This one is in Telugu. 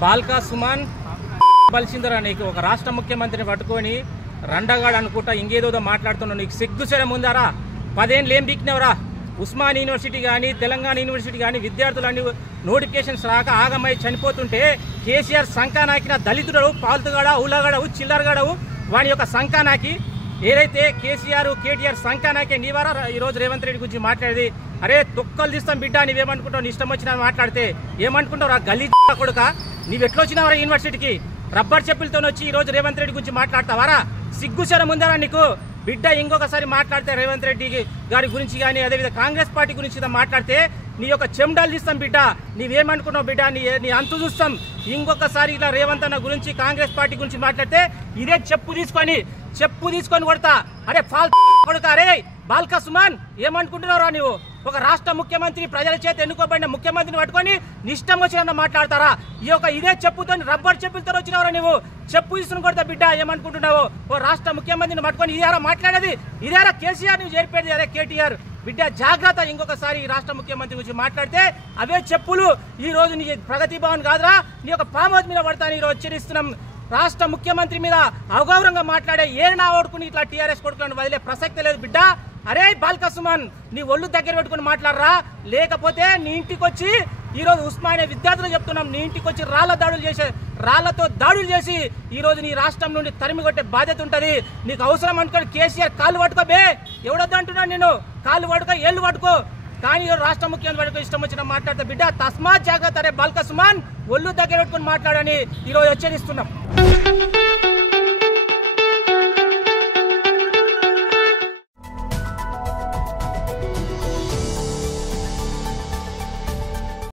బాల్కా సుమన్ బలిసిందరా నీకు ఒక రాష్ట్ర ముఖ్యమంత్రిని పట్టుకొని రండగాడు అనుకుంటా ఇంకేదో మాట్లాడుతున్నావు. నీకు సిగ్గుచరం ఉందారా? 10 ఏళ్ళు ఏం బీక్నవరా? ఉస్మాన్ యూనివర్సిటీ కానీ తెలంగాణ యూనివర్సిటీ కానీ విద్యార్థులన్నీ నోటిఫికేషన్స్ రాక ఆగమై చనిపోతుంటే కేసీఆర్ సంకానాకిన దళితుడు పాల్తుగాడ ఊలగాడవు చిల్లరగాడవు వాని యొక్క సంకానాకి ఏదైతే కేసీఆర్ కేటీఆర్ సంకానాకే నీవారా ఈరోజు రేవంత్ రెడ్డి గురించి మాట్లాడేది? అరే తొక్కలు తీస్తాం బిడ్డ, నీవేమనుకుంటావు? నీ ఇష్టం వచ్చినా మాట్లాడితే ఏమనుకుంటావు రా గల్లీ కొడుక? నీవెట్లొచ్చినావరా యూనివర్సిటీకి? రబ్బర్ చెప్పులతో వచ్చి ఈరోజు రేవంత్ రెడ్డి గురించి మాట్లాడతావారా? సిగ్గుశరం ఉందారా నీకు? బిడ్డ ఇంకొకసారి మాట్లాడితే రేవంత్ రెడ్డి గారి గురించి కానీ అదేవిధంగా కాంగ్రెస్ పార్టీ గురించి మాట్లాడితే నీ యొక్క చెండాలు తీస్తాం బిడ్డ. నీవేమనుకున్నావు బిడ్డ? నీ అంతు చూస్తాం. ఇంకొకసారి ఇలా రేవంత్ అన్న గురించి కాంగ్రెస్ పార్టీ గురించి మాట్లాడితే ఇదే చెప్పు తీసుకొని కొడతా. అరే ఫాల్ కొడుక, అరే బాల్కా సుమన్ ఏమనుకుంటున్నారా నీవు? ఒక రాష్ట్ర ముఖ్యమంత్రి ప్రజల చేత ఎన్నుకోబడిన ముఖ్యమంత్రిని పట్టుకొని నిష్టం వచ్చిన మాట్లాడతారా? ఇదే చెప్పుతో రబ్బర్ చెప్పులతో వచ్చినవరా నీవు? చెప్పు తీసుకుని కొడతా బిడ్డ. ఏమనుకుంటున్నావు? ఓ రాష్ట్ర ముఖ్యమంత్రిని పట్టుకొని ఇదేరా మాట్లాడేది? ఇదేరా కేసీఆర్ నువ్వు చేరిపోయేది? అదే కేటీఆర్ బిడ్డ జాగ్రత్త. ఇంకొకసారి ఈ రాష్ట్ర ముఖ్యమంత్రి గురించి మాట్లాడితే అవే చెప్పులు ఈ రోజు నీ ప్రగతి భవన్ కాదురా నీ యొక్క ఫామ్ హౌస్ మీద పడతాను ఈరోజు హెచ్చరిస్తున్నాం. రాష్ట్ర ముఖ్యమంత్రి మీద అగౌరవంగా మాట్లాడే ఏ నా ఓడుకుని ఇట్లా టీఆర్ఎస్ కొడుకులను వదిలే ప్రసక్తే లేదు బిడ్డ. అరే బాల్కా సుమన్ నీ ఒళ్ళు దగ్గర పెట్టుకుని మాట్లాడరా, లేకపోతే నీ ఇంటికి వచ్చి ఈరోజు ఉస్మానియా విద్యార్థులు చెప్తున్నాం, నీ ఇంటికి వచ్చి రాళ్లతో దాడులు చేసి ఈరోజు నీ రాష్ట్రం నుండి తరిమి కొట్టే బాధ్యత ఉంటుంది. నీకు అవసరం అనుకోని కేసీఆర్ కాళ్ళు పట్టుకోబే, ఎవడొద్దు అంటున్నాను నేను, కాళ్ళు పట్టుకో ఏళ్ళు పట్టుకో. కానీ రాష్ట్ర ముఖ్యమంత్రి ఇష్టం వచ్చిన మాట్లాడితే బిడ్డ తస్మాత్ జాగ్రత్త. అరే బాల్కా సుమన్ ఒళ్ళు దగ్గర పెట్టుకుని మాట్లాడని ఈరోజు హెచ్చరిస్తున్నాం.